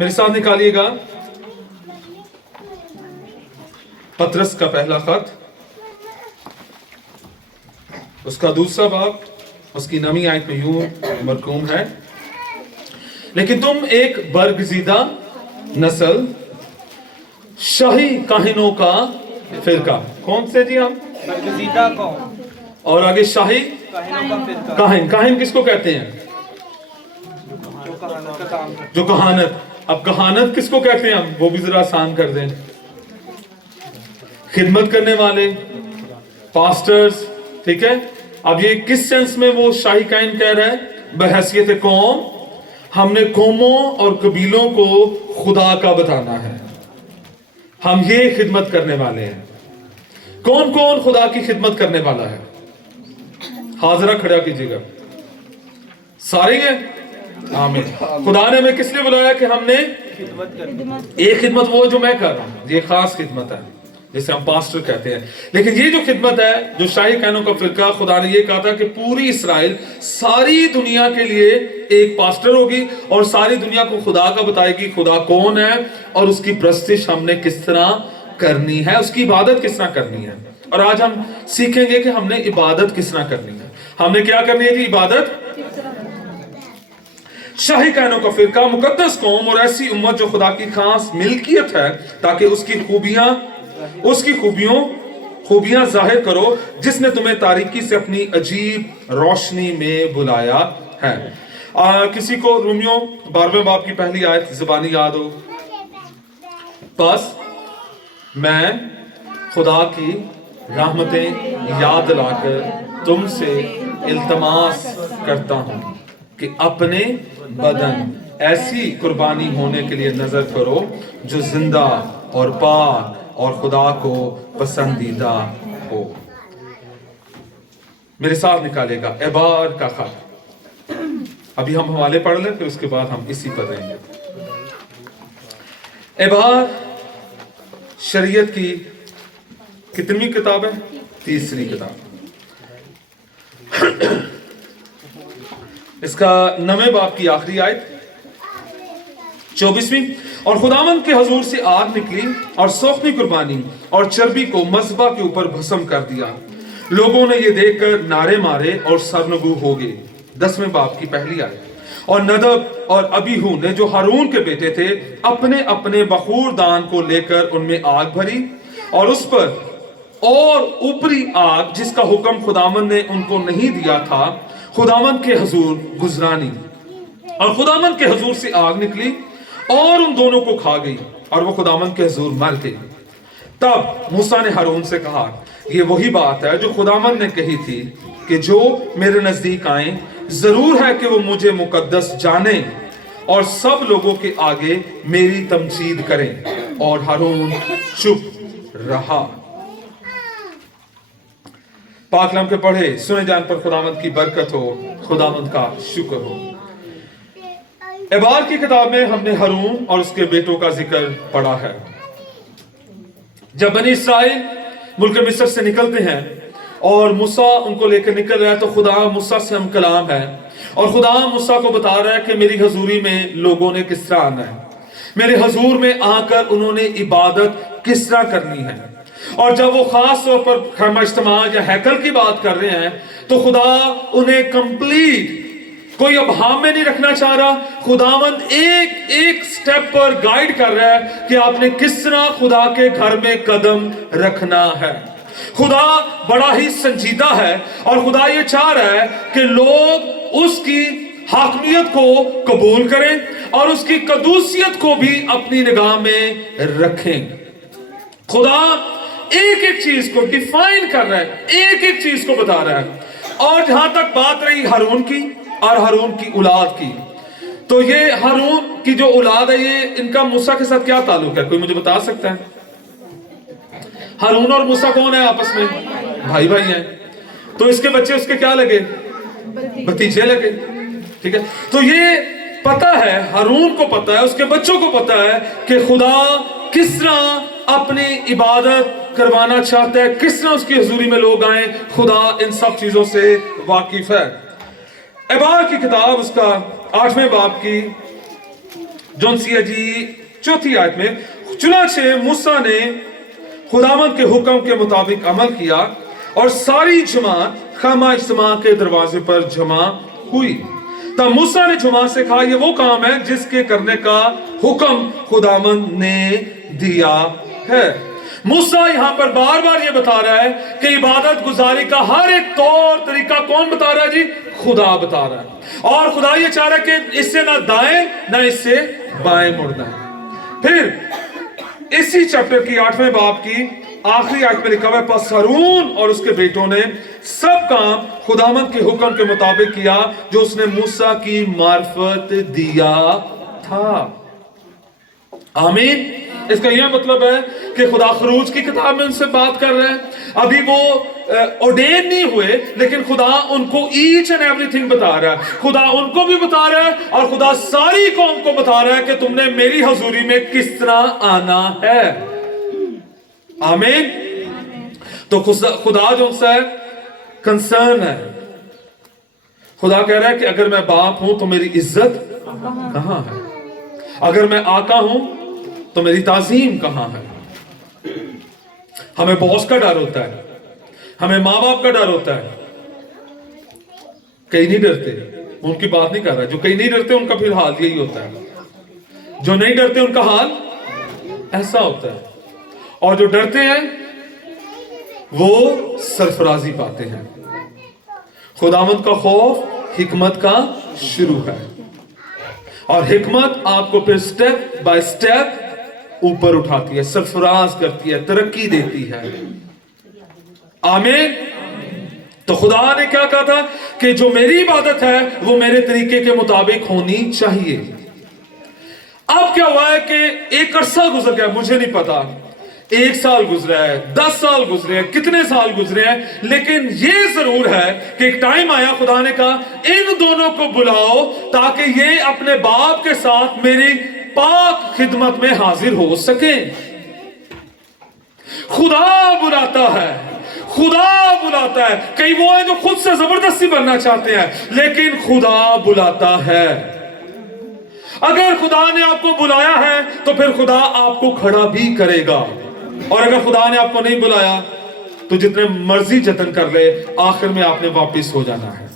मेरे साथ निकालिएगा पतरस का पहला खत, उसका दूसरा बाब, उसकी नवी आयत में यूं मरकूम है, लेकिन तुम एक बरगजीदा नस्ल, शाही काहिनों का फिरका। कौन से जी हम? बरगजीदा कौम। और आगे शाही काहिनों का फिरका। काहिन। काहिन किसको कहते हैं? जो कहानत का काम करते जो कहानत। अब कहानत किसको कहते हैं? हम वो भी जरा आसान कर दें। खिदमत करने वाले, पास्टर्स, ठीक है। अब ये किस सेंस में वो शाही काहिन कह रहा है? बहैसियत कौम, हमने कौमों और कबीलों को खुदा का बताना है, हम ये खिदमत करने वाले हैं। कौन कौन खुदा की खिदमत करने वाला है? हाजरा खड़ा कीजिएगा। सारे हैं? आमीन। खुदा ने हमें किस लिए बुलाया कि हमने खिदमत करते। एक खिदमत वो जो मैं कर रहा हूं, ये खास खिदमत है जिसे हम पास्टर कहते हैं। लेकिन ये जो खिदमत है, जो शाही काहिनों का फिरका, खुदा ने ये कहा था कि पूरी इस्राएल, सारी दुनिया के लिए एक पास्टर होगी और सारी दुनिया को खुदा का बताएगी, खुदा कौन है और उसकी प्रस्तिश हमने किस तरह करनी है, उसकी इबादत किस तरह करनी है। और आज हम सीखेंगे कि हमने इबादत किस तरह करनी है। हमने क्या करनी है जी? इबादत। शाही काहिनों का फिरका, मुकद्दस कौम और ऐसी उम्मत जो खुदा की खास मिल्कियत है, ताकि उसकी खूबियां जाहिर करो, जिसने तुम्हें तारीकी से अपनी अजीब रोशनी में बुलाया है। किसी को रोमियो 12वें बाब की पहली आयत ज़बानी याद हो? बस मैं खुदा की रहमतें याद दिलाकर तुमसे इल्तमास करता हूं कि अपने बदन ऐसी कुर्बानी होने के लिए नजर करो जो जिंदा और पाक और खुदा को पसंदीदा हो। मेरे साथ निकालेगा एबार का खत। अभी हम हवाले पढ़ लें, फिर उसके बाद हम इसी पर रहेंगे। एबार शरीयत की कितनी किताब है? तीसरी किताब। इसका 9वें बाब की आखिरी आयत 24वीं। और खुदावंद के हजूर से आग निकली और सोखनी कुर्बानी और चर्बी को मज़बा के ऊपर भस्म कर दिया। लोगों ने यह देखकर नारे मारे और सरनगू हो गए। 10वें बाब की पहली आयत। और नदब और अबीहू ने, जो हारून के बेटे थे, अपने अपने बखूर दान को लेकर उनमें आग भरी और उस पर और ऊपरी आग जिसका हुक्म खुदावंद ने उनको नहीं दिया था, खुदावंद के हजूर गुजरानी। और खुदावंद के हजूर से आग निकली और उन दोनों को खा गई और वो खुदावंद के हजूर मर गई। तब मूसा ने हारून से कहा, ये वही बात है जो खुदावंद ने कही थी कि जो मेरे नजदीक आए, जरूर है कि वो मुझे मुकद्दस जाने और सब लोगों के आगे मेरी तमजीद करें। और हारून चुप रहा। पाकलाम के पढ़े सुने जान पर खुदावंद की बरकत हो, खुदावंद का शुक्र हो। एबार की किताब में हमने हारून और उसके बेटों का जिक्र पढ़ा है। जब बनी इस्राएल मुल्क मिस्र से निकलते हैं और मूसा उनको लेकर निकल रहा है, तो खुदा मूसा से हम कलाम है और खुदा मूसा को बता रहा है कि मेरी हजूरी में लोगों ने किस तरह आना है, मेरे हजूर में आकर उन्होंने इबादत किस तरह करनी है। और जब वो खास तौर पर खैमा इज्तिमा या हैकल की बात कर रहे हैं, तो खुदा उन्हें कंप्लीट, कोई अभाव में नहीं रखना चाह रहा। खुदावंद एक एक स्टेप पर गाइड कर रहा है कि आपने किस तरह खुदा के घर में कदम रखना है। खुदा बड़ा ही संजीदा है और खुदा ये चाह रहा है कि लोग उसकी हाकमियत को कबूल करें और उसकी कदूसियत को भी अपनी निगाह में रखें। खुदा एक एक चीज को डिफाइन कर रहा है, एक एक चीज को बता रहा है। और जहां तक बात रही हारून की और हारून की औलाद की, तो ये हारून की जो औलाद है, ये इनका मूसा के साथ क्या ताल्लुक है? कोई मुझे बता सकता है? हारून और मूसा कौन है? आपस में भाई भाई हैं। तो इसके बच्चे उसके क्या लगे? भतीजे लगे। ठीक है, तो ये पता है, हारून को पता है, उसके बच्चों को पता है कि खुदा किस तरह अपनी इबादत करवाना चाहता है, किस तरह उसकी हुजूरी में लोग आए। खुदा इन सब चीजों से वाकिफ है। एबार की किताब उसका 8वें बाब की जौन सी है जी 4 आयत में, चुनाचे मूसा ने खुदावंद के हुक्म के मुताबिक अमल किया और सारी जमात खैमा इज्तिमा के दरवाजे पर जमा हुई। तब मूसा ने जमात से कहा, ये वो काम है जिसके करने का हुक्म खुदावंद ने दिया है। मूसा यहां पर बार बार ये बता रहा है कि इबादत गुजारी का हर एक तौर तरीका कौन बता रहा है जी? खुदा बता रहा है। और खुदा ये चाह रहा है कि इससे ना दाएं ना इससे बाएं मुड़ना है। फिर इसी चैप्टर की 8वें बाब की आखिरी आयत में लिखा हुआ है, पस हारून और उसके बेटों ने सब काम खुदावंद के हुक्म के मुताबिक किया जो उसने मूसा की मार्फत दिया था। आमीन। इसका यह मतलब है कि खुदा खरूज की किताब में उनसे बात कर रहे हैं। अभी वो ऑर्डेन नहीं हुए, लेकिन खुदा उनको ईच एंड एवरीथिंग बता रहा है। खुदा उनको भी बता रहा है और खुदा सारी कौम को बता रहा है कि तुमने मेरी हजूरी में किस तरह आना है। आमीन। तो खुदा जो उनसे कंसर्न है, खुदा कह रहा है कि अगर मैं बाप हूं तो मेरी इज्जत कहां है? अगर मैं आका हूं तो मेरी ताजीम कहां है? हमें बॉस का डर होता है, हमें मां बाप का डर होता है। कई नहीं डरते, उनकी बात नहीं कर रहा। जो कई नहीं डरते उनका फिर हाल यही होता है। जो नहीं डरते उनका हाल ऐसा होता है, और जो डरते हैं वो सरफराजी पाते हैं। खुदावंद का खौफ हिकमत का शुरू है, और हिकमत आपको फिर स्टेप बाय स्टेप ऊपर उठाती है, सरफराज करती है, तरक्की देती है। आमीन। तो खुदा ने क्या कहा था कि जो मेरी इबादत है वो मेरे तरीके के मुताबिक होनी चाहिए। अब क्या हुआ है कि एक अरसा गुजर गया, मुझे नहीं पता 1 साल गुजरा है, 10 साल गुजरे हैं, कितने साल गुजरे हैं, लेकिन ये जरूर है कि एक टाइम आया खुदा ने कहा इन दोनों को बुलाओ ताकि ये अपने बाप के साथ मेरी पाक खिदमत में हाजिर हो सके। खुदा बुलाता है, खुदा बुलाता है। कई वो है जो खुद से जबरदस्ती बनना चाहते हैं, लेकिन खुदा बुलाता है। अगर खुदा ने आपको बुलाया है तो फिर खुदा आपको खड़ा भी करेगा, और अगर खुदा ने आपको नहीं बुलाया तो जितने मर्जी जतन कर ले, आखिर में आपने वापस हो जाना है।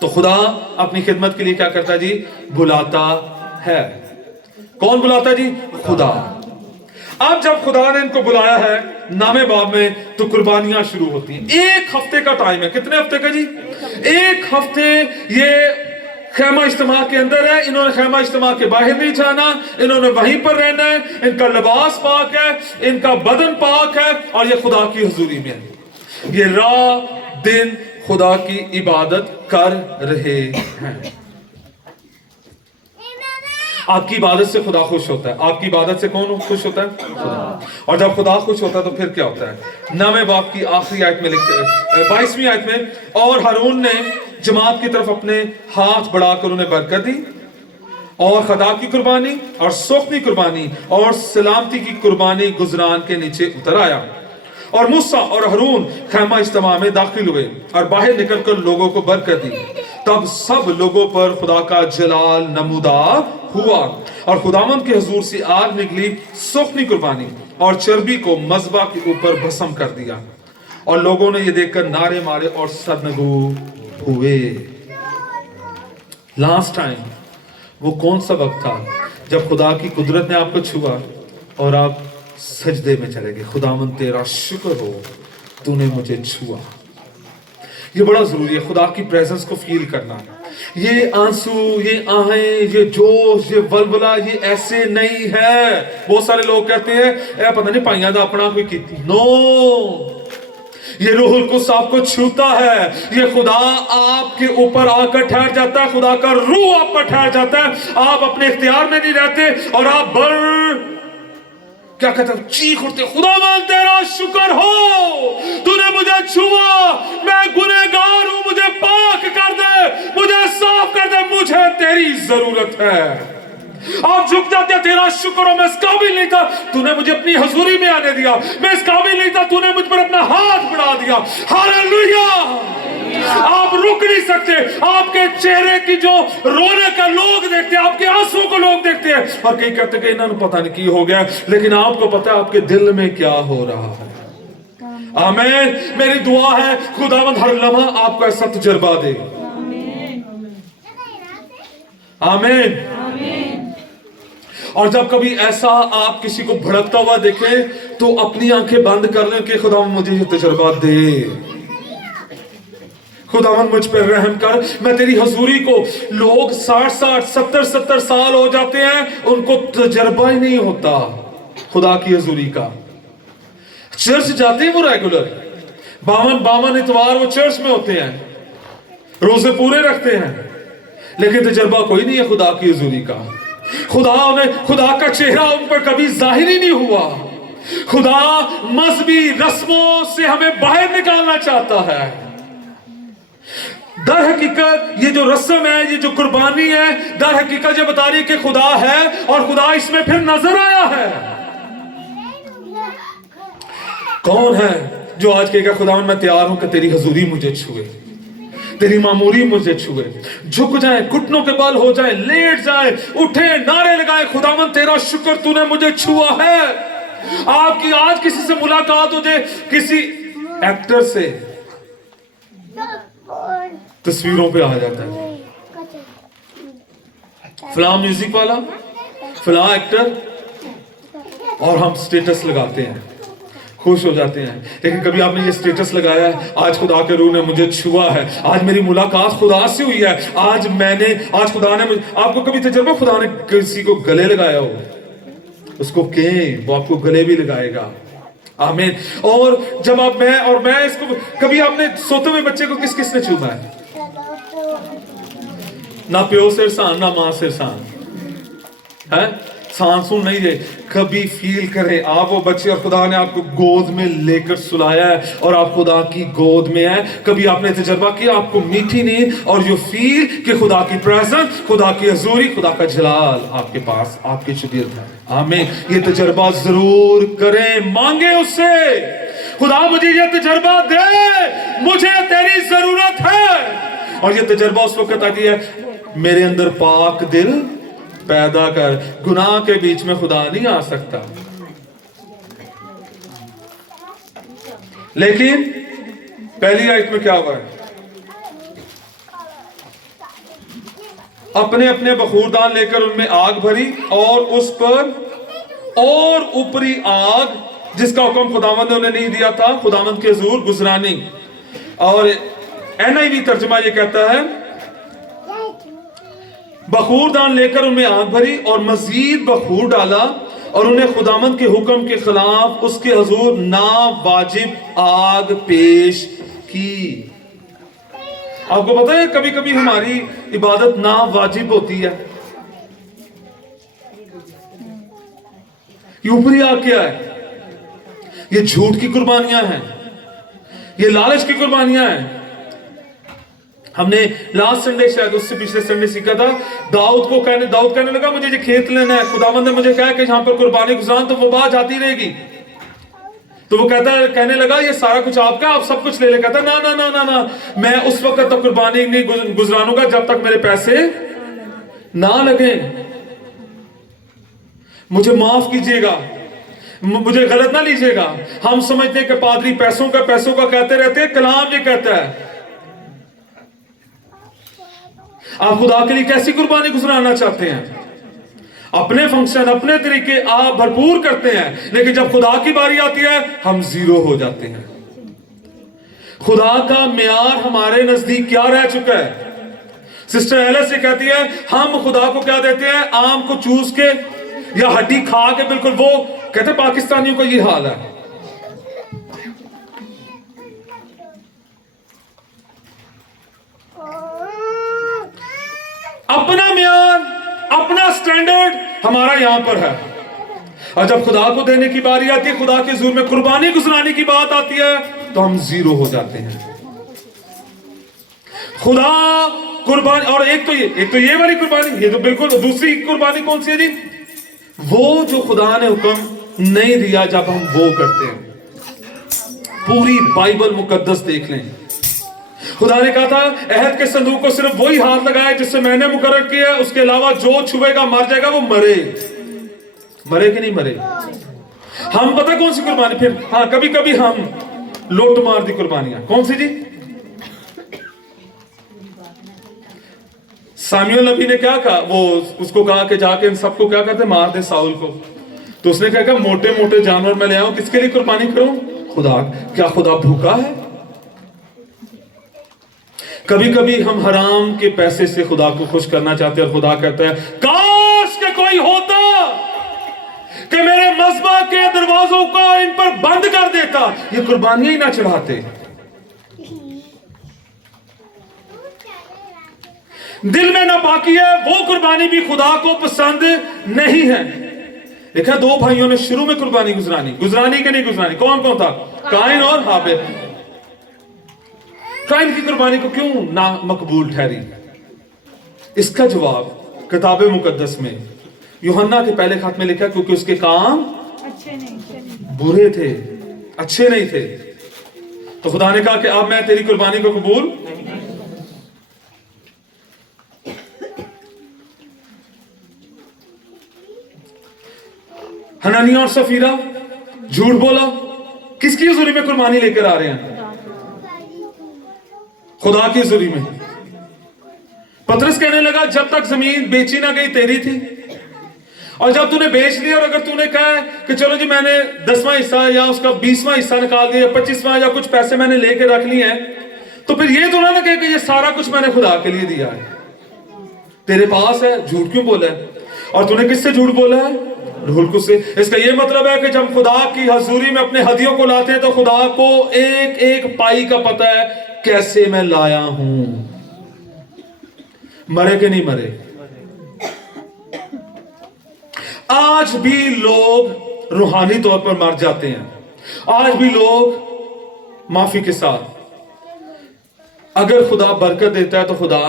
तो खुदा अपनी खिदमत के लिए क्या करता है जी? बुलाता है। कौन बुलाता है जी? खुदा। अब जब खुदा ने इनको बुलाया है नामे बाब में, तो कुर्बानियां शुरू होती हैं। 1 हफ्ते का टाइम है। कितने हफ्ते का जी? 1 हफ्ते ये खैमा इज्तिमा के अंदर है। इन्होंने खैमा इज्तिमा के बाहर नहीं जाना, इन्होंने वहीं पर रहना है। इनका लिबास पाक है, इनका बदन पाक है, और ये खुदा की हुजूरी में है। ये रात दिन खुदा की इबादत कर रहे हैं। आपकी इबादत से खुदा खुश होता है। आपकी इबादत से कौन खुश होता है? खुदा। और जब खुदा खुश होता है तो फिर क्या होता है? 9वें बाब की आखिरी आयत में लिखते हैं, 22वीं आयत में, और हारून ने जमात की तरफ अपने हाथ बढ़ाकर उन्हें बरकत दी, और खदा की कुर्बानी और सोखनी कुर्बानी और सलामती की कुर्बानी गुजरान के नीचे उतर आया। और मूसा और हारून खैमा इज्तिमा में दाखिल हुए और बाहर निकलकर लोगों को बरकत दी। तब सब लोगों पर खुदा का जलाल नमूदार हुआ, और खुदावंद के हुजूर से आग निकली, सोखनी कुर्बानी और चर्बी को मज़बा के ऊपर भस्म कर दिया। और लोगों ने यह देखकर नारे मारे और सरनगू हुए। लास्ट टाइम वो कौन सा वक्त था जब खुदा की कुदरत ने आपको छुआ और आप सजदे में चले गए? खुदावंद तेरा शुक्र हो, तूने मुझे छुआ। ये बड़ा जरूरी है, खुदा की प्रेजेंस को फील करना। ये आंसू, ये आहें, ये जोश, ये वलवला, ये ऐसे नहीं है। बहुत सारे लोग कहते हैं पता नहीं पाइया दा अपना कोई कीती। नो, ये रूहुल कुद्स आपको छूता है। ये खुदा आपके ऊपर आकर ठहर जाता है। खुदा का रूह आप पर ठहर जाता है। आप अपने इख्तियार में नहीं रहते, और आप क्या कहते हैं, चीख उठते, खुदावंद तेरा शुक्र हो, तूने मुझे छुआ, मैं गुनहगार हूं, मुझे पाक कर दे, मुझे साफ कर दे, मुझे तेरी जरूरत है। आप झुक जाते, तेरा शुक्र हो, मैं इस काबिल नहीं था, तूने मुझे अपनी हजूरी में आने दिया, मैं इस काबिल नहीं था, तूने मुझ पर अपना हाथ बढ़ा दिया। हालेलुया, आप रुक नहीं सकते। आपके चेहरे की जो रौनक है लोग देखते हैं, आपके आंसुओं को लोग देखते हैं और कई कहते हैं कि इन्होंने पता नहीं की हो गया, लेकिन आपको पता है आपके दिल में क्या हो रहा है। आमीन। मेरी दुआ है खुदावंद हर लम्हा आपको ऐसा तजुर्बा दे। आमीन। और जब कभी ऐसा आप किसी को भड़कता हुआ देखें तो अपनी आंखें बंद कर लें कि खुदावंद मुझे ये तजुर्बा दे, खुदावंद मुझ पर रहम कर। मैं तेरी हजूरी को, लोग 60-60 70-70 साल हो जाते हैं उनको तजुर्बा ही नहीं होता खुदा की हजूरी का। चर्च जाते हैं वो रेगुलर, 52 इतवार वो चर्च में होते हैं, रोजे पूरे रखते हैं, लेकिन तजुर्बा कोई नहीं है खुदा की हजूरी का। खुदा का चेहरा उन पर कभी जाहिर ही नहीं हुआ। खुदा मजहबी रस्मों से हमें बाहर निकालना चाहता है। दर हकीकत ये जो रस्म है, ये जो कुर्बानी है, दर हकीकत ये बता रही है कि खुदा है और खुदा इसमें फिर नजर आया है। कौन है जो आज कहेगा खुदावंद मैं तैयार हूं कि तेरी हजूरी मुझे छुए, तेरी मामूरी मुझे छुए, झुक जाए, घुटनों के बल हो जाए, लेट जाए, उठे, नारे लगाए, खुदावंद तेरा शुक्र तूने मुझे छुआ है। आपकी आज किसी से मुलाकात हो जाए, किसी एक्टर से, तस्वीरों पे आ जाता है फिल्म म्यूजिक वाला, फिल्म एक्टर, और हम स्टेटस लगाते हैं, खुश हो जाते हैं। लेकिन कभी आपने ये स्टेटस लगाया है आज खुदा के रूह ने मुझे छुआ है, आज मेरी मुलाकात खुदा से हुई है, आज खुदा ने आपको कभी तजुर्बा खुदा ने किसी को गले लगाया हो, उसको कहें वो आपको गले भी लगाएगा। आमीन। और जब आप मैं इसको, कभी आपने सोते हुए बच्चे को किसने छूमा है? ना प्यो से एहसान ना मां से एहसान है, सांसू नहीं है। कभी फील करें आप वो बच्चे और खुदा ने आपको गोद में लेकर सुलाया है और आप खुदा की गोद में है। कभी आपने तजुर्बा किया आपको मीठी नींद और यू फील कि खुदा की प्रेजेंस, खुदा की हजूरी, खुदा का जलाल आपके पास, आपके शुगिर्द है। आमीन। ये तजुर्बा जरूर करें, मांगे उससे, खुदा मुझे ये तजुर्बा दे, मुझे तेरी जरूरत है। और ये तजुर्बा उस वक्त आती है, मेरे अंदर पाक दिल पैदा कर। गुनाह के बीच में खुदा नहीं आ सकता। लेकिन पहली आयत में क्या हुआ है? अपने अपने बखूरदान लेकर उनमें आग भरी और उस पर और ऊपरी आग, जिसका हुक्म खुदावंद ने उन्हें नहीं दिया था, खुदावंद के हुजूर गुजरानी। और NIV तर्जुमा ये कहता है, बखूरदान लेकर उनमें आग भरी और मजीद बखूर डाला और उन्हें खुदावंद के हुक्म के खिलाफ उसके हुजूर नावाजिब आग पेश की। आपको पता है कभी कभी हमारी इबादत नावाजिब होती है। ये ऊपरी आग क्या है? ये झूठ की कुर्बानियां हैं, ये लालच की कुर्बानियां हैं। हमने लास्ट संडे, शायद उससे पिछले संडे सीखा था, दाऊद कहने लगा मुझे ये खेत लेना है, खुदावंद ने मुझे कहा कि यहां पर कुर्बानी गुजरान तो वो बात आती रहेगी। तो वो कहने लगा ये सारा कुछ आपका, आप सब कुछ ले ले। कहता ना ना ना ना ना, मैं उस वक्त तक कुर्बानी नहीं गुजरानूंगा जब तक मेरे पैसे ना लगे। मुझे माफ कीजिएगा, मुझे गलत ना लीजिएगा। हम समझते हैं कि पादरी पैसों का कहते रहते हैं, कलाम ये कहता है आप खुदा के लिए कैसी कुर्बानी गुजराना चाहते हैं? अपने फंक्शन, अपने तरीके आप भरपूर करते हैं, लेकिन जब खुदा की बारी आती है हम जीरो हो जाते हैं। खुदा का म्यार हमारे नजदीक क्या रह चुका है? सिस्टर एलिस से कहती है हम खुदा को क्या देते हैं? आम को चूस के या हड्डी खा के, बिल्कुल वो कहते हैं पाकिस्तानियों का ये हाल है। अपना म्यार, अपना स्टैंडर्ड हमारा यहां पर है, और जब खुदा को देने की बारी आती है, खुदा के हुजूर में कुर्बानी गुजराने की बात आती है, तो हम जीरो हो जाते हैं। खुदा कुर्बानी, और एक तो ये वाली कुर्बानी, ये तो बिल्कुल दूसरी कुर्बानी कौन सी है जी? वो जो खुदा ने हुक्म नहीं दिया, जब हम वो करते हैं। पूरी बाइबल मुकद्दस देख लें, खुदा ने कहा था अहद के संदूक को सिर्फ वही हाथ लगाए जिससे मैंने मुकर्रर किया है, उसके अलावा जो छुएगा मर जाएगा। वो मरे कि नहीं मरे? हम पता कौन सी कुर्बानी, फिर हाँ कभी कभी हम लोट मार दी कुर्बानियां। कौन सी जी? सामुएल नबी ने क्या कहा, वो उसको कहा कि जाके इन सबको क्या कहते मार दे साउल को। तो उसने क्या कहा, मोटे मोटे जानवर मैं ले आऊं, किसके लिए कुर्बानी करूं? खुदा। क्या खुदा भूखा है? कभी कभी हम हराम के पैसे से खुदा को खुश करना चाहते हैं और खुदा कहता है काश के कोई होता कि मेरे मस्बा के दरवाजों को इन पर बंद कर देता, ये कुर्बानियां ही ना चढ़ाते। दिल में ना बाकी है, वो कुर्बानी भी खुदा को पसंद नहीं है। देखा, दो भाइयों ने शुरू में कुर्बानी गुजरानी कि नहीं गुजरानी? कौन कौन था? काइन और हाबिल। काइन की कुर्बानी को क्यों ना मकबूल ठहरी? इसका जवाब किताब मुकद्दस में यूहन्ना के पहले खत में लिखा, क्योंकि उसके काम बुरे थे, अच्छे नहीं थे। तो खुदा ने कहा कि अब मैं तेरी कुर्बानी को कबूल हननिया और सफीरा झूठ बोला, किसकी हुजूरी में कुर्बानी लेकर आ रहे हैं? खुदा की हुजूरी में। पतरस कहने लगा जब तक जमीन बेची ना गई तेरी थी, और जब तूने बेच लिया और अगर तूने कहा कि चलो जी मैंने 10वां हिस्सा या उसका 20वां हिस्सा निकाल दिया, 25वां या कुछ पैसे मैंने लेके रख लिए हैं, तो फिर ये तो ना कहे कि ये सारा कुछ मैंने खुदा के लिए दिया है, तेरे पास है। झूठ क्यों बोला है? और तूने किससे झूठ बोला है? ढोलकू से। इसका ये मतलब है कि जब खुदा की हजूरी में अपने हदियों को लाते हैं तो खुदा को एक एक पाई का पता है कैसे मैं लाया हूं। मरे कि नहीं मरे? आज भी लोग रूहानी तौर पर मर जाते हैं। आज भी लोग माफी के साथ, अगर खुदा बरकत देता है तो खुदा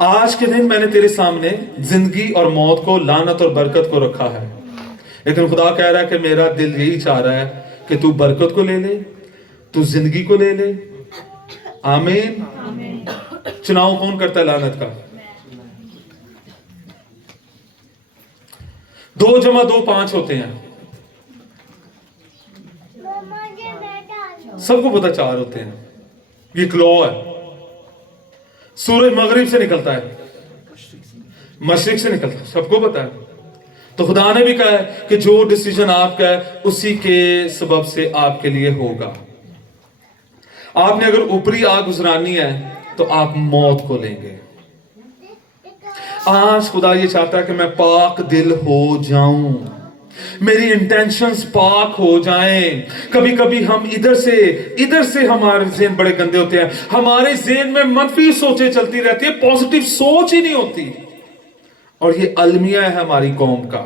आज के दिन मैंने तेरे सामने जिंदगी और मौत को, लानत और बरकत को रखा है, लेकिन खुदा कह रहा है कि मेरा दिल यही चाह रहा है कि तू बरकत को ले ले, तू जिंदगी को ले ले। आमीन। चुनाव कौन करता है लानत का? 2 + 2 5 होते हैं। सबको पता 4 होते हैं। ये क्लॉ है। सूरज मगरिब से निकलता है, मशरिक से निकलता है, सबको पता है। तो खुदा ने भी कहा है कि जो डिसीजन आपका है उसी के सबब से आपके लिए होगा। आपने अगर ऊपरी आग गुजरानी है तो आप मौत को लेंगे। आज खुदा ये चाहता है कि मैं पाक दिल हो जाऊं, मेरी इंटेंशंस पाक हो जाएं। कभी कभी हम इधर से हमारे ज़हन बड़े गंदे होते हैं, हमारे ज़हन में मनफी सोचें चलती रहती है, पॉजिटिव सोच ही नहीं होती। और ये अलमिया है हमारी कौम का।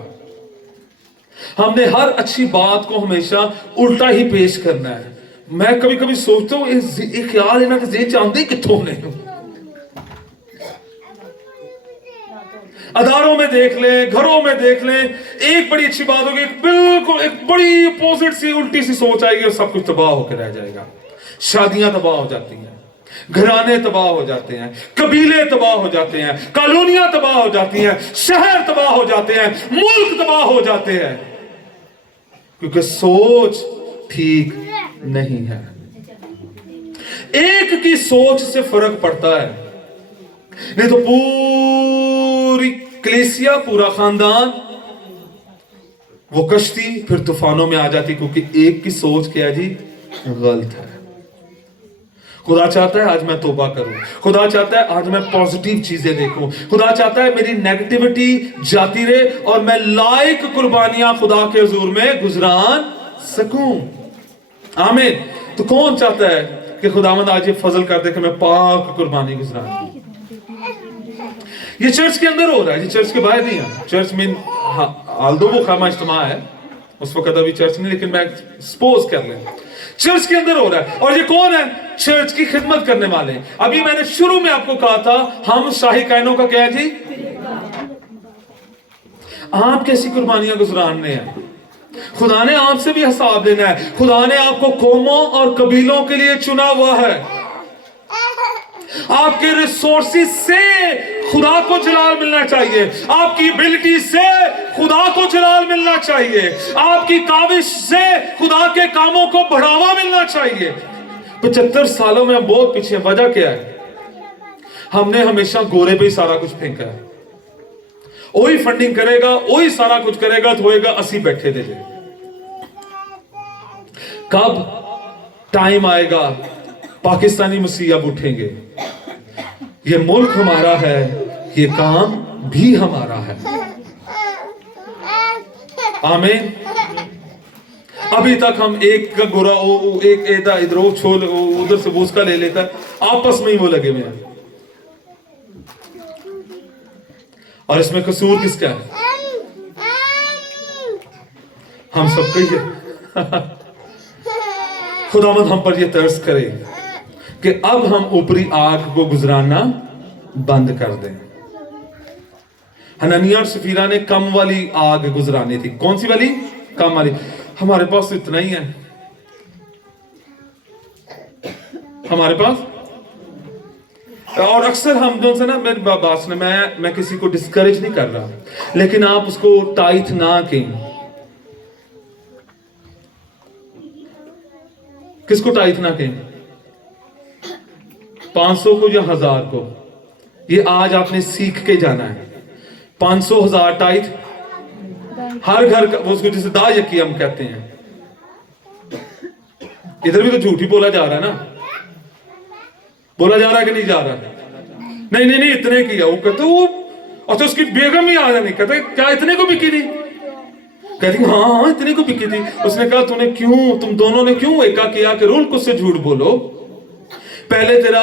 हमने हर अच्छी बात को हमेशा उल्टा ही पेश करना है। मैं कभी कभी सोचता हूं ये ख्याल इन्हों के ज़हन चाहते कितों ने। अदारों में देख लें, घरों में देख लें, एक बड़ी अच्छी बात होगी, बिल्कुल एक बड़ी अपोजिट सी उल्टी सी सोच आएगी और सब कुछ तबाह होकर रह जाएगा। शादियां तबाह हो जाती हैं, घराने तबाह हो जाते हैं, कबीले तबाह हो जाते हैं, कॉलोनियां तबाह हो जाती हैं, शहर तबाह हो जाते हैं, मुल्क तबाह हो जाते हैं, क्योंकि सोच ठीक नहीं है। एक की सोच से फर्क पड़ता है, नहीं तो पूरी कलीसिया, पूरा खानदान, वो कश्ती फिर तूफानों में आ जाती, क्योंकि एक की सोच क्या है जी? गलत है। खुदा चाहता है आज मैं तौबा करूं, खुदा चाहता है आज मैं पॉजिटिव चीजें देखूं, खुदा चाहता है मेरी नेगेटिविटी जाती रहे और मैं लायक कुर्बानियां खुदा के हुजूर में गुजरान सकूं। आमीन। तो कौन चाहता है कि खुदावंद आज ये फजल कर दे कि मैं पाक कुर्बानी गुजरान? ये चर्च के अंदर हो रहा है, ये चर्च के बाहर नहीं है। चर्च में आल्दो वो खामा इज्तिमा है, उस वक्त अभी चर्च नहीं, लेकिन मैं सपोज कर लें चर्च के अंदर हो रहा है। और ये कौन है? चर्च की खिदमत करने वाले। अभी मैंने शुरू में आपको कहा था हम शाही कायनों का क्या है जी? आप कैसी कुर्बानियां गुजराने हैं? खुदा ने आपसे भी हिसाब लेना है। खुदा ने आपको कौमों और कबीलों के लिए चुना हुआ है। आपके रिसोर्सेज से खुदा को जलाल मिलना चाहिए, आपकी एबिलिटी से खुदा को जलाल मिलना चाहिए, आपकी काविश से खुदा के कामों को बढ़ावा मिलना चाहिए। 75 सालों में हम बहुत पीछे। वजह क्या है? हमने हमेशा गोरे पे ही सारा कुछ फेंका है। वही फंडिंग करेगा, वही सारा कुछ करेगा, तो होएगा असी बैठे दे। कब टाइम आएगा पाकिस्तानी मसीह अब उठेंगे। ये मुल्क हमारा है, ये काम भी हमारा है। आमीन। अभी तक हम एक का गोरा एक इधर छोल उधर से उसका ले लेता है, आपस में ही वो लगे हुए हैं। और इसमें कसूर किसका है? हम सबका ही है। खुदावंद हम पर ये तरस करे कि अब हम ऊपरी आग को गुजराना बंद कर दें। हननिया और सफीरा ने कम वाली आग गुजरानी थी। कौन सी वाली? कम वाली। हमारे पास तो इतना ही है हमारे पास। और अक्सर हम दोनों से ना, मेरी बात सुने, मैं किसी को डिस्करेज नहीं कर रहा, लेकिन आप उसको टाइट ना कहें। किसको टाइट ना कहें? 500 को या 1000 को? ये आज आपने सीख के जाना है। 500 1000 टाइट हर घर का, उसको जैसे दा यकी हम कहते हैं। इधर भी तो झूठ ही बोला जा रहा है ना। बोला जा रहा है कि नहीं जा रहा? नहीं नहीं नहीं, इतने की है। वो कहते वो, अच्छा उसकी बेगम ही आ जानी, कहते क्या इतने को बिकी थी? कहती हाँ हाँ इतने को बिकी थी। उसने कहा तूने क्यों, तुम दोनों ने क्यों एका किया कि रोल को से झूठ बोलो? पहले तेरा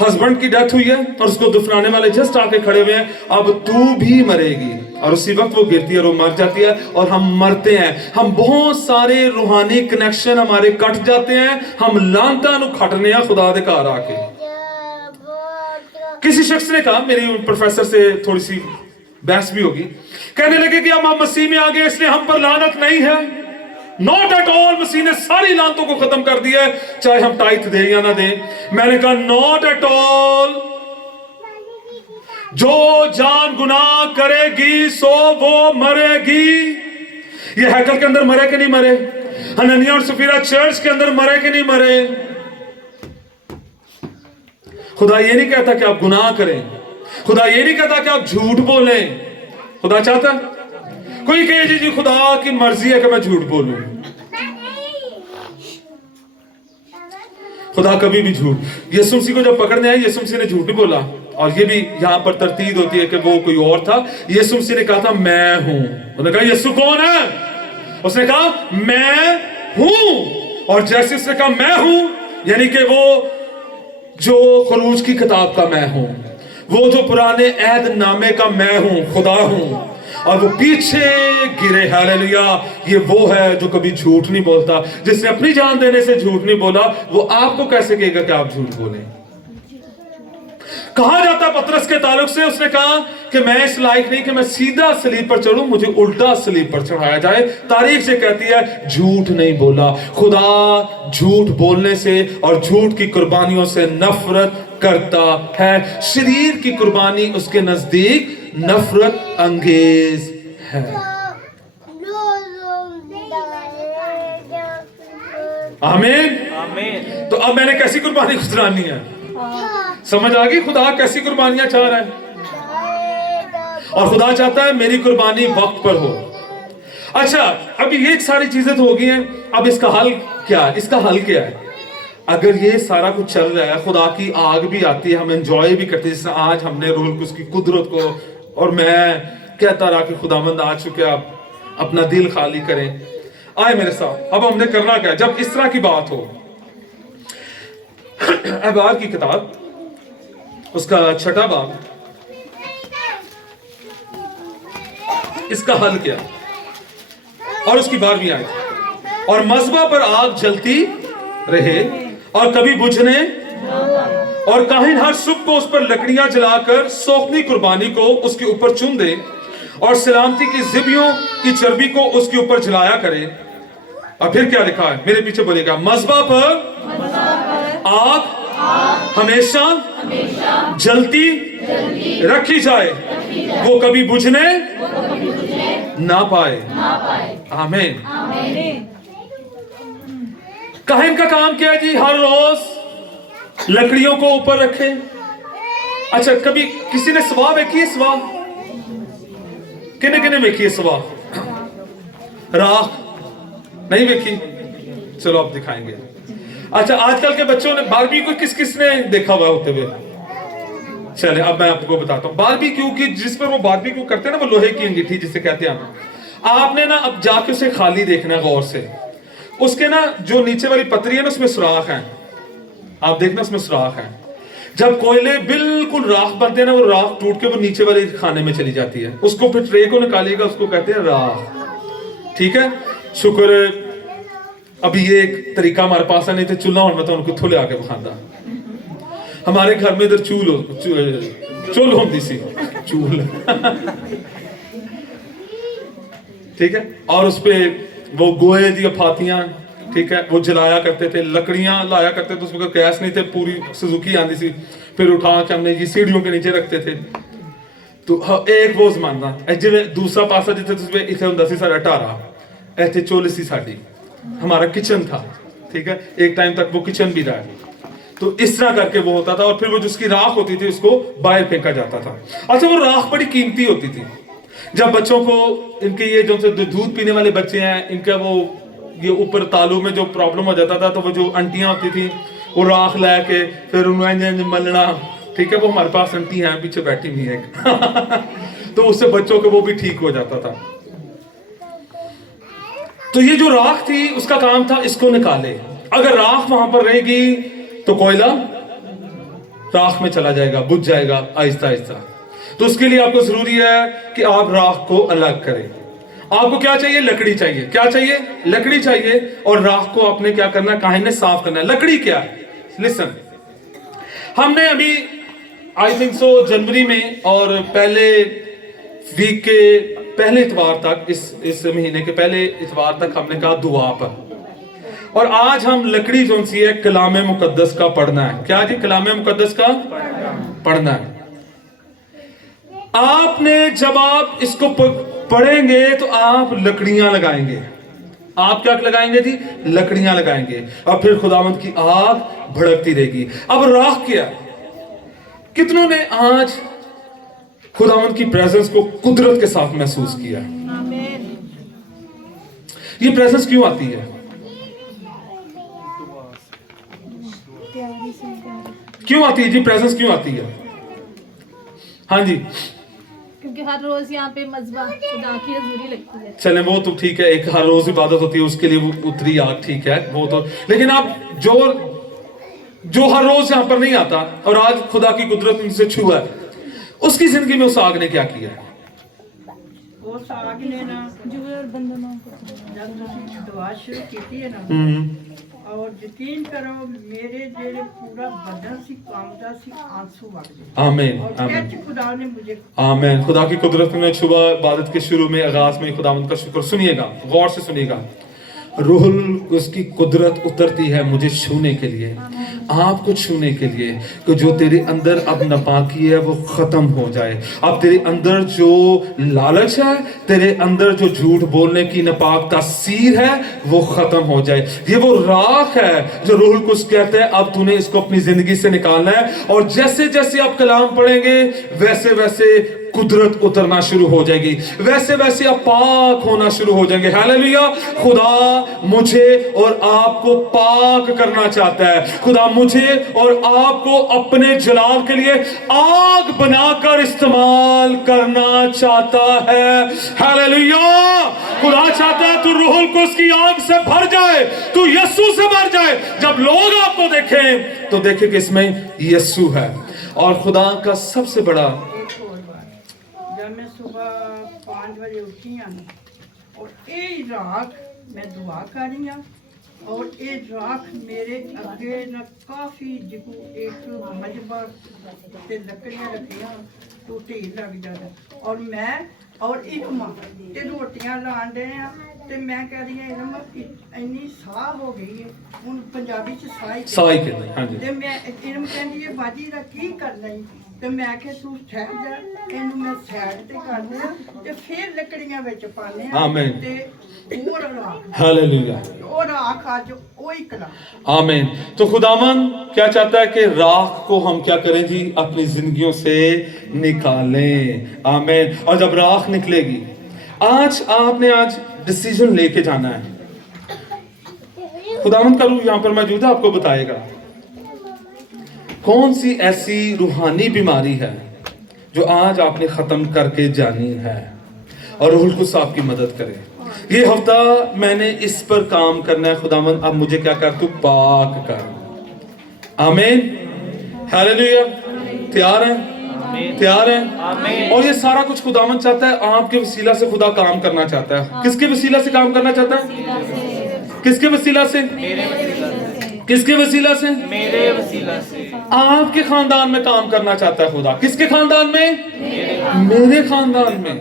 हस्बैंड की डेथ हुई है और उसको दफनाने वाले जस्ट आके खड़े हुए हैं, अब तू भी मरेगी। और उसी वक्त वो गिरती है और वो मर जाती है और हम मरते हैं। हम बहुत सारे रूहानी कनेक्शन हमारे कट जाते हैं। हम लांता नु खटने खुदा दे घर आके। किसी शख्स ने कहा, मेरी प्रोफेसर से थोड़ी सी बहस भी होगी, कहने लगे कि हम मसीह में आ गए इसलिए हम पर लानत नहीं है। Not at all. मसीह ने सारी लानतों को खत्म कर दिया है, चाहे हम टाइथ दें या ना दें। मैंने कहा नॉट एट ऑल। जो जान गुनाह करेगी सो वो मरेगी। ये हैकल के अंदर मरे कि नहीं मरे? हननिया और सफीरा चर्च के अंदर मरे कि नहीं मरे? खुदा ये नहीं कहता कि आप गुनाह करें, खुदा ये नहीं कहता कि आप झूठ बोलें। खुदा चाहता, कोई कहे जी खुदा की मर्जी है कि मैं झूठ बोलूं। खुदा कभी भी झूठ, यीशु मसीह को जब पकड़ने आए, यीशु मसीह ने झूठ नहीं बोला। और ये भी यहां पर तरतीब होती है कि वो कोई और था। यीशु मसीह ने कहा था मैं हूं। उन्होंने कहा यीशु कौन है? उसने कहा मैं हूं। और जैसे उसने कहा मैं हूं, यानी कि वो जो खरूज की किताब का मैं हूं, वो जो पुराने ऐद नामे का मैं हूं, खुदा हूं। और वो पीछे गिरे, हालेलुया। ये वो है जो कभी झूठ नहीं बोलता। जिसने अपनी जान देने से झूठ नहीं बोला, वो आपको कैसे कहेगा कि आप झूठ बोलें? कहा जाता पतरस के ताल्लुक से, उसने कहा कि मैं इस लायक नहीं कि मैं सीधा सलीब पर चढ़ूं, मुझे उल्टा सलीब पर चढ़ाया जाए। तारीख से कहती है झूठ नहीं बोला। खुदा झूठ बोलने से और झूठ की कुर्बानियों से नफरत करता है। शरीर की कुर्बानी उसके नजदीक नफरत अंगेज है। आमीन आमीन। तो अब मैंने कैसी कुर्बानी गुजरानी है? समझ आ गई खुदा कैसी कुर्बानियां चाह रहा है? और खुदा चाहता है मेरी कुर्बानी वक्त पर हो। अच्छा, अभी ये सारी चीजें तो हो गई हैं। अब इसका हल क्या है? इसका हल क्या है? अगर ये सारा कुछ चल रहा है, खुदा की आग भी आती है, हम एंजॉय भी करते हैं, जैसे आज हमने रोल को उसकी कुदरत को, और मैं कहता रहा कि खुदावंद आ चुके, आप अपना दिल खाली करें। आए मेरे साथ, अब हमने करना क्या है जब इस तरह की बात हो? अहबार की किताब उसका 6वां बाब, इसका हल क्या? और उसकी 12वीं आयत, और मज़बा पर आग जलती रहे और कभी बुझने, और काहिन हर सुबह को उस पर लकड़ियां जलाकर सोखनी कुर्बानी को उसके ऊपर चुन दे और सलामती की जिबियों की चर्बी को उसके ऊपर जलाया करे। और फिर क्या लिखा है, मेरे पीछे बोलेगा, मज़बा पर आग हमेशा जलती रखी जाए, वो कभी बुझने ना पाए। आमीन। काहिन का काम क्या है जी? हर रोज लकड़ियों को ऊपर रखे। अच्छा, कभी किसी ने स्वाह देखी है? स्वाह किने किने देखी है? स्वाह राख नहीं देखी? चलो आप दिखाएंगे। अच्छा, आजकल के बच्चों ने बारबी को किस किस ने देखा हुआ होते हुए? चले अब मैं आपको बताता हूँ। बारबेक्यू की जिस पर वो बारबेक्यू करते हैं ना, वो लोहे की अंगीठी जिसे कहते हैं हम। आपने ना अब जाके उसे खाली देखना गौर से। उसके ना जो नीचे वाली पतरी है ना, उसमें सुराख है। आप देखना उसमें सुराख है। जब कोयले बिल्कुल राख बनते हैं ना, वो राख टूट के वो नीचे वाले खाने में चली जाती है। उसको फिर ट्रे को निकालिएगा, उसको कहते हैं राख। ठीक है, शुक्र अभी ये एक तरीका हमारे पास है, नहीं तो चूल्हा होना तो उनको थोड़े आके बखांदा। हमारे घर में इधर चूल होती सी चूल ठीक है। और उसपे वो गोए दी फातियां, ठीक है, वो जलाया करते थे। लकड़ियां लाया करते थे, उसमें गैस नहीं थे, पूरी सुजुकी आती सी। फिर उठा के हमने ये सीढ़ियों के नीचे रखते थे। तो एक वो जमाना जिवें दूसरा पासा जिथे तुझे इथे हुंदा सी साडा टारा, ऐथे चुੱਲ੍ਹ सी साडी, हमारा किचन था। ठीक है, एक टाइम तक वो किचन भी रहा। तो इस तरह करके वो होता था। और फिर वो जिसकी राख होती थी उसको बाहर फेंका जाता था। अच्छा, वो राख बड़ी कीमती होती थी। जब बच्चों को इनके ये जो दूध पीने वाले बच्चे हैं, इनका वो ये ऊपर तालू में जो प्रॉब्लम हो जाता था, तो वो जो आंटियां होती थी वो राख ला के फिर उन्हें मलना। ठीक है, वो हमारे पास आंटी हैं, पीछे बैठी हुई है तो उससे बच्चों को वो भी ठीक हो जाता था। तो ये जो राख थी उसका काम था इसको निकाले। अगर राख वहां पर रहेगी तो कोयला राख में चला जाएगा, बुझ जाएगा आहिस्ता आहिस्ता। तो उसके लिए आपको जरूरी है कि आप राख को अलग करें। आपको क्या चाहिए? लकड़ी चाहिए। क्या चाहिए? लकड़ी चाहिए। और राख को आपने क्या करना है? काहे ने साफ करना है। लकड़ी क्या है? लिसन, हमने अभी आई थिंक सो जनवरी में और पहले वीक के पहले इतवार तक, इस महीने के पहले इतवार तक हमने कहा दुआ पर। और आज हम लकड़ी जो सी है कलाम मुकद्दस का पढ़ना है। क्या जी? कलाम मुकद्दस का पढ़ना है। आपने जब आप इसको पढ़ेंगे तो आप लकड़ियां लगाएंगे। आप क्या लगाएंगे जी? लकड़ियां लगाएंगे। और फिर खुदावंद की आग भड़कती रहेगी। अब राख क्या? कितनों ने आज खुदावंद की प्रेजेंस को कुदरत के साथ महसूस किया? ये प्रेजेंस क्यों आती है? क्यों आती है जी? प्रेजेंस क्यों आती है? हाँ जी, क्योंकि हर रोज यहाँ पे मज़बा खुदा की हजूरी लगती है। चले वो तो ठीक है, एक हर रोज इबादत होती है, उसके लिए वो उतरी आग, ठीक है वो तो। लेकिन आप जो हर रोज यहाँ पर नहीं आता और आज खुदा की कुदरत उनसे छुआ है, उसकी जिंदगी में उस आग ने क्या किया? उस आग ने ना जब तुसी दुआ शुरू की है ना, और यकीन करो मेरे जेड़े पूरा बदन सी कांपदा सी, आंसू वग गए। आमीन आमीन। खुदा ने मुझे आमीन। खुदा की कुदरत में छुआ। इबादत के शुरू में आगाज में खुदावंद का शुक्र सुनिएगा, गौर से सुनिएगा। रूह उसकी कुदरत उतरती है मुझे छूने के लिए, आपको छूने के लिए, कि जो तेरे अंदर अब नापाकी है वो खत्म हो जाए। अब तेरे अंदर जो लालच है, तेरे अंदर जो झूठ बोलने की नापाक तासीर है, वो खत्म हो जाए। ये वो राख है जो रूह कुछ कहते हैं अब तूने इसको अपनी जिंदगी से निकालना है। और जैसे जैसे आप कलाम पढ़ेंगे वैसे वैसे कुदरत उतरना शुरू हो जाएगी, वैसे वैसे आप पाक होना शुरू हो जाएंगे। हालेलुया। खुदा मुझे और आपको पाक करना चाहता है। खुदा मुझे और आपको अपने जलाल के लिए आग बनाकर इस्तेमाल करना चाहता है। हालेलुया। खुदा चाहता है तू रूहुल कुद्स की आग से भर जाए, तू यीशु से भर जाए। जब लोग आपको देखें तो देखें कि इसमें यीशु है। और खुदा का सबसे बड़ा, जब मैं सुबह 5 बजे उठी हाँ और यही रात मैं दुआ कर रही हाँ, और ये राख मेरे अगे न काफी जिको एक मजबा ते लकड़ियां रखियां तो ढेर लग जाता और मैं और इनमा ते रोटियां लान दे ते मैं कह रही हूं इनमा इन्नी साह हो गई है हुन पंजाबी च साई कहते हैं, हाँ जी। ते मैं इनमा कहंदी है बाजी दा की करना है ते मैं कह तू ठहर जा इनू मैं साइड ते कर दिया ते फिर लकड़ियां विच पाने आमीन। ते और राख हालेलुया, और राख आज ओही कला आमीन। तो खुदावन क्या चाहता है कि राख को हम क्या करें जी, अपनी जिंदगियों से निकालें। आमीन। और जब राख निकलेगी, आपने आज डिसीजन लेके जाना है। खुदावन का रूह यहाँ पर मौजूद है, आपको बताएगा कौन सी ऐसी रूहानी बीमारी है जो आज आपने खत्म करके जानी है, और रूहुल कुद्स आपकी मदद करे। ये हफ्ता मैंने इस पर काम करना है। खुदावन अब मुझे क्या कर, तू पाक कर। आमीन, हालेलुया। तैयार हैं? तैयार हैं? और ये सारा कुछ खुदावन चाहता है, आपके वसीला से खुदा काम करना चाहता है। किसके वसीला से काम करना चाहता है? किसके वसीला से? किसके वसीला से? मेरे वसीला से। आपके खानदान में काम करना चाहता है खुदा। किसके खानदान में? मेरे खानदान में।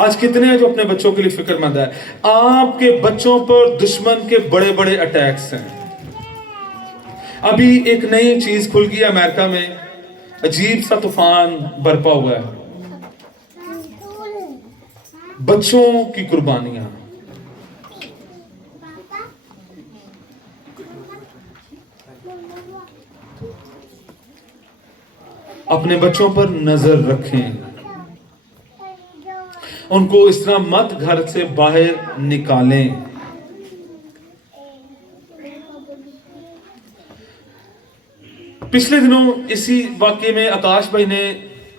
आज कितने हैं जो अपने बच्चों के लिए फिक्रमंद है? आपके बच्चों पर दुश्मन के बड़े बड़े अटैक्स हैं। अभी एक नई चीज खुल गई है अमेरिका में, अजीब सा तूफान बरपा हुआ है। बच्चों की कुर्बानियां। अपने बच्चों पर नजर रखें, उनको इस तरह मत घर से बाहर निकालें। पिछले दिनों इसी वाक्य में आकाश भाई ने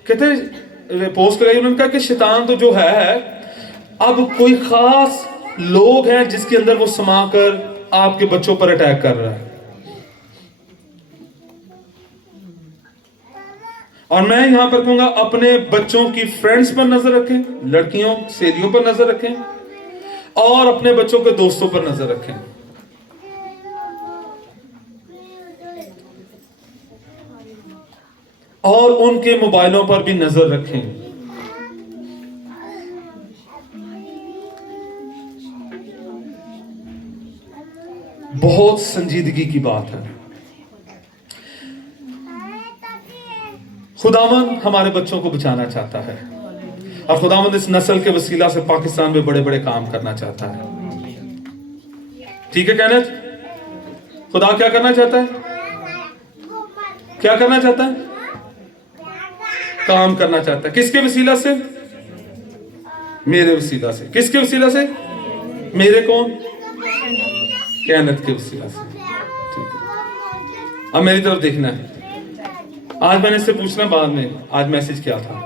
कहते पोस्ट कराई, उन्होंने कहा कि शैतान तो जो है अब कोई खास लोग हैं जिसके अंदर वो समाकर आपके बच्चों पर अटैक कर रहा है। और मैं यहां पर कहूंगा अपने बच्चों की फ्रेंड्स पर नजर रखें, लड़कियों सहेलियों पर नजर रखें, और अपने बच्चों के दोस्तों पर नजर रखें। और उनके मोबाइलों पर भी नजर रखें। बहुत संजीदगी की बात है। खुदावन हमारे बच्चों को बचाना चाहता है, और खुदावन इस नस्ल के वसीला से पाकिस्तान में बड़े बड़े काम करना चाहता है। ठीक है कहना? खुदा क्या करना चाहता है? क्या करना चाहता है? काम करना चाहता है। किसके वसीला से? मेरे वसीला से। किसके वसीला से? मेरे कौन? कैनत के वसीला से। ठीक है, अब मेरी तरफ देखना है। आज मैंने इससे पूछना बाद में, आज मैसेज क्या था?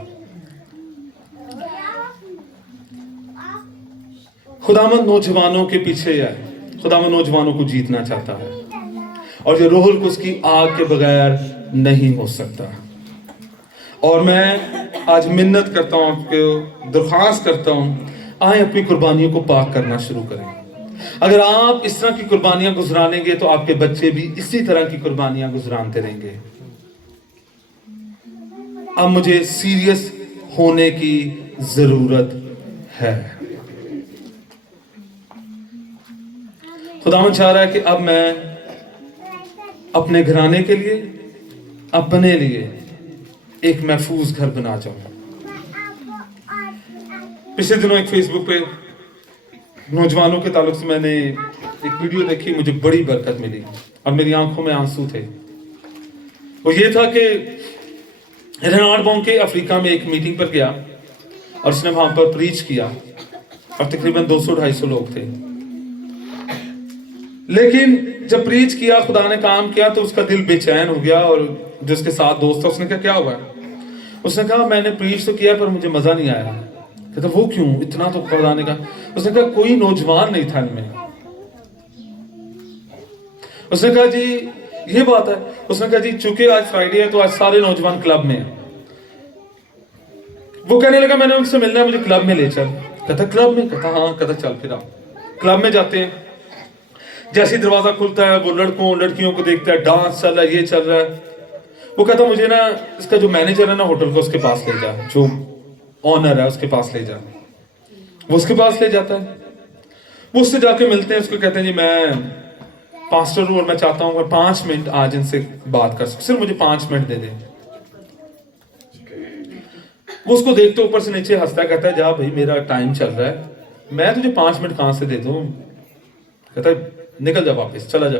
खुदावंद नौजवानों के पीछे है, खुदावंद नौजवानों को जीतना चाहता है, और जो रूहुल कुद्स की आग के बगैर नहीं हो सकता। और मैं आज मिन्नत करता हूं, आपको दरख्वास्त करता हूं, आए अपनी कुर्बानियों को पाक करना शुरू करें। अगर आप इस तरह की कुर्बानियां गुजरानेंगे तो आपके बच्चे भी इसी तरह की कुर्बानियां गुजरानते रहेंगे। अब मुझे सीरियस होने की जरूरत है। खुदावंद चाह रहा है कि अब मैं अपने घराने के लिए, अपने लिए एक महफूज घर बना जाऊं। पिछले दिनों एक फेसबुक पे नौजवानों के ताल्लुक से मैंने एक वीडियो देखी, मुझे बड़ी बरकत मिली और मेरी आंखों में आंसू थे। वो ये था कि रेनार्ड बॉन्के अफ्रीका में एक मीटिंग पर गया और उसने वहां पर प्रीच किया, और तकरीबन 200-250 लोग थे। लेकिन जब प्रीच किया, खुदा ने काम किया, तो उसका दिल बेचैन हो गया। और जो उसके साथ दोस्त था, उसने कहा क्या हुआ? उसने कहा मैंने प्रीच तो किया पर मुझे मजा नहीं आया। कहता वो क्यों? इतना तो खुदा ने कहा। उसने कहा कोई नौजवान नहीं था इनमें। उसने कहा जी ये बात है। उसने कहा जी चूंकि आज फ्राइडे है तो आज सारे नौजवान क्लब में हैं। वो कहने लगा मैंने उनसे मिलना है, मुझे क्लब में ले चल। कहता क्लब में? कहता हाँ। कहता चल फिर आप क्लब में जाते हैं। जैसे ही दरवाजा खुलता है वो लड़कों लड़कियों को देखता है, डांस चल रहा है, ये चल रहा है। वो कहता मुझे ना इसका जो मैनेजर है ना होटल का, उसके पास ले जा, जो ऑनर है उसके पास ले जा। वो उसके पास ले जाता है, वो उससे जाके मिलते हैं, उसको कहते हैं जी मैं पास्टर हूँ और मैं चाहता हूँ 5 मिनट आज इनसे बात कर सकूं, सिर्फ मुझे 5 मिनट दे दे। वो उसको देखते ऊपर से नीचे हंसता है, कहता है जा भाई मेरा टाइम चल रहा है, मैं तुझे 5 मिनट कहां से दे दूं। कहता है निकल जा वापस, चला जा।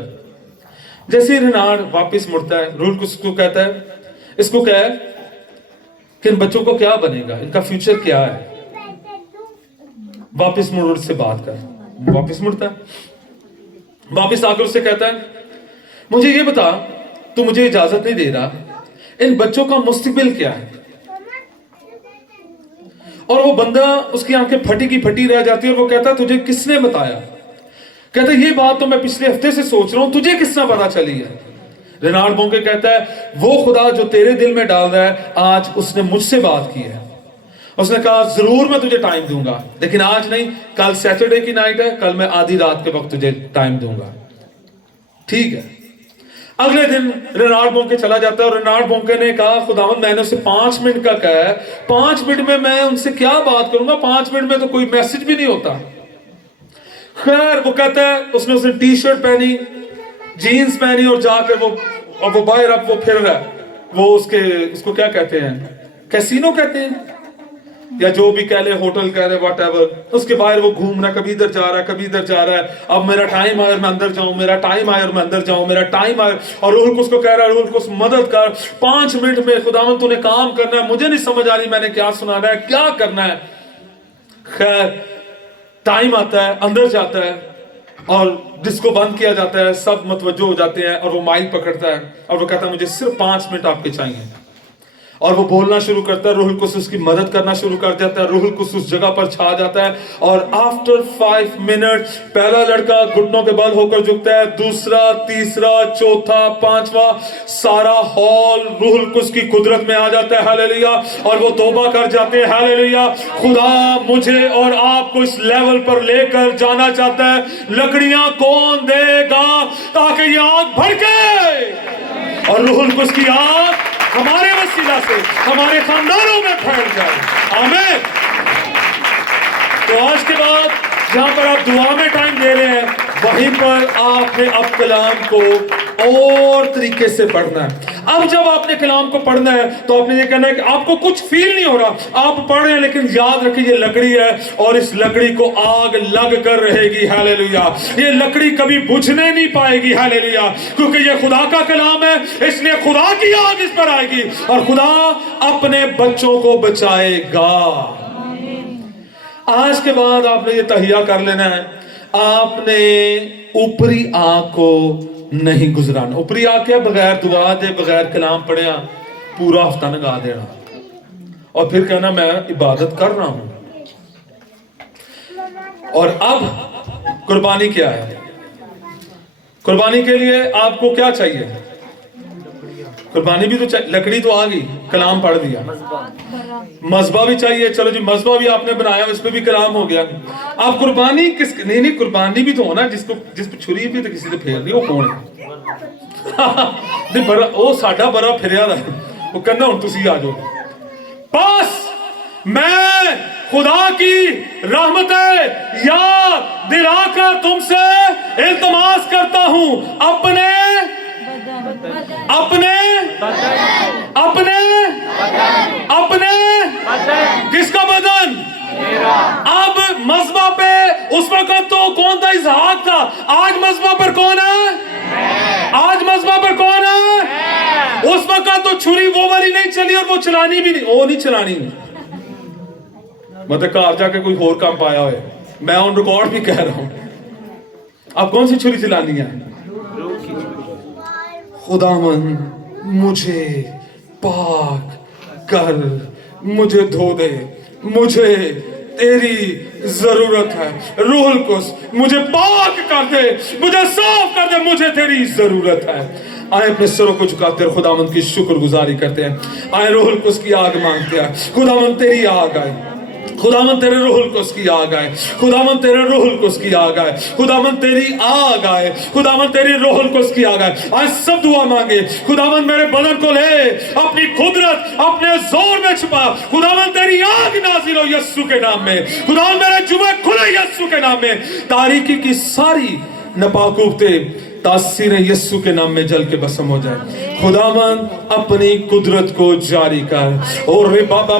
जैसे ही रेनार्ड वापस मुड़ता है, रूल उसको कहता है, इसको क्या है कि इन बच्चों को क्या बनेगा, इनका फ्यूचर क्या है, वापस मुड़ से बात कर। वापस मुड़ता है, वापस आकर उससे कहता है मुझे ये बता, तू मुझे इजाजत नहीं दे रहा, इन बच्चों का मुस्तकबिल क्या है। और वो बंदा, उसकी आंखें फटी की फटी रह जाती है और वो कहता है तुझे किसने बताया। कहता है ये बात तो मैं पिछले हफ्ते से सोच रहा हूं, तुझे किसने पता चली है। रेनार्ड बोंके कहता है वो खुदा जो तेरे दिल में डाल रहा है, आज उसने मुझसे बात की है। उसने कहा जरूर मैं तुझे टाइम दूंगा, लेकिन आज नहीं, कल सैटरडे की नाइट है, कल मैं आधी रात के वक्त तुझे टाइम दूंगा। ठीक है। अगले दिन रेनार्ड बोंके चला जाता है और रेनार्ड बोंके ने कहा खुदावंद मैंने उसे 5 मिनट का कहा है, 5 मिनट में मैं उनसे क्या बात करूंगा, 5 मिनट में तो कोई मैसेज भी नहीं होता। खैर वो कहता है उसने टी शर्ट पहनी, जीन्स पहनी और जाकर वो बाहर अब वो फिर रहा है, वो उसको क्या कहते हैं, कैसीनो कहते हैं या जो भी कह ले, होटल कह ले, व्हाटएवर। उसके बाहर वो घूम रहा है, कभी इधर जा रहा है, कभी इधर जा रहा है। अब मेरा टाइम आया और मैं अंदर जाऊं, मेरा टाइम आया और मैं अंदर जाऊं, मेरा टाइम आया। और रूह कुछ को कह रहा है, रूह कुछ मदद कर, 5 मिनट में खुदावंद तूने काम करना है, मुझे नहीं समझ आ रही मैंने क्या सुनाना है, क्या करना है। खैर टाइम आता है, अंदर जाता है और डिस्को बंद किया जाता है, सब मतवज्जो हो जाते हैं और वो माइक पकड़ता है और वो कहता है मुझे सिर्फ 5 मिनट आपके चाहिए। और वो बोलना शुरू करता है, रूहुल कुद्दूस उसकी मदद करना शुरू कर देता है, रूहुल कुद्दूस उस जगह पर छा जाता है। और आफ्टर 5 मिनट पहला लड़का घुटनों के बल होकर झुकता है, दूसरा, तीसरा, चौथा, 5वां, सारा हॉल रूहुल कुद्दूस की कुदरत में आ जाता है। हालेलुया। और वो तौबा कर जाते हैं। हालेलुया। खुदा मुझे और आपको इस लेवल पर लेकर जाना चाहता है। लकड़ियां कौन देगा ताकि ये आग भड़के और रूहुल कुद्दूस की आग हमारे वसीला से हमारे खानदानों में फैल जाए। आमीन। तो आज के बाद जहां पर आप दुआ में टाइम दे रहे हैं, वहीं पर आपने अब कलाम को और तरीके से पढ़ना है। अब जब आपने कलाम को पढ़ना है तो आपने ये कहना है कि आपको कुछ फील नहीं हो रहा, आप पढ़ रहे हैं, लेकिन याद रखिए ये लकड़ी है और इस लकड़ी को आग लग कर रहेगी। हालेलुया। ये लकड़ी कभी बुझने नहीं पाएगी। हालेलुया। क्योंकि ये खुदा का कलाम है, इसलिए खुदा की आग इस पर आएगी और खुदा अपने बच्चों को बचाएगा। आज के बाद आपने ये तहिया कर लेना है, आपने ऊपरी आंख को नहीं गुजराना। ऊपरी आंख क्या, बगैर दुआ दे, बगैर कलाम पढ़िया पूरा हफ्ता लगा देना और फिर कहना मैं इबादत कर रहा हूं। और अब कुर्बानी क्या है? कुर्बानी के लिए आपको क्या चाहिए? कुर्बानी भी तो चाहिए, लकड़ी तो आ गई, कलाम पढ़ दिया, मज़बा भी चाहिए। चलो जी, मज़बा भी आपने बनाया, उस पर भी कलाम हो गया। आप कुर्बानी किस, नहीं कुर्बानी भी तो होना, जिसको छुरी भी तो किसी ने फेर दी, वो कौन है? बड़ा वो साडा बड़ा फिरिया दा, वो कहना हुण तुसी आ जाओ। बस मैं खुदा की रहमतें याद दिलाकर तुमसे इल्तिमास करता हूं, अपने अपने अपने अपने किसका बदन? अब मज़बा पे उस वक्त तो कौन था? इसहाक था। आज मज़बा पर कौन है? आज मज़बा पर कौन है? उस वक्त तो छुरी वो वाली नहीं चली और वो चलानी भी नहीं, वो नहीं चलानी। मतलब घर जाके कोई और काम पाया हो, मैं ऑन रिकॉर्ड भी कह रहा हूं। अब कौन सी छुरी चलानी है? खुदावन मुझे पाक कर, मुझे धो दे, मुझे तेरी जरूरत है। रूहुल कुद्दूस मुझे पाक कर दे, मुझे साफ कर दे, मुझे तेरी जरूरत है। आए अपने सरों को झुकाते हैं, खुदावंद की शुक्रगुजारी करते हैं। आए रूहुल कुद्दूस की आग मांगते हैं, खुदावंद तेरी आग आए, खुदावन तेरे रूहुल कुद्स की आग आए, खुदावन तेरे रूहुल कुद्स की आग आए, खुदावन तेरी आग आए, खुदावन तेरी रूहुल कुद्स की आग आए। आज सब दुआ मांगे, खुदावन मेरे बदन को ले अपनी कुदरत अपने जोर में छुपा, खुदावन तेरी आग नाजिल हो यीशु के नाम में, खुदावन मेरे जुबे खुले यीशु के नाम में, तारीकी की सारी नपाकूबतें तासीर यीशु के नाम में जल के भस्म हो जाए। खुदावन अपनी कुदरत को जारी कर और रे बाबा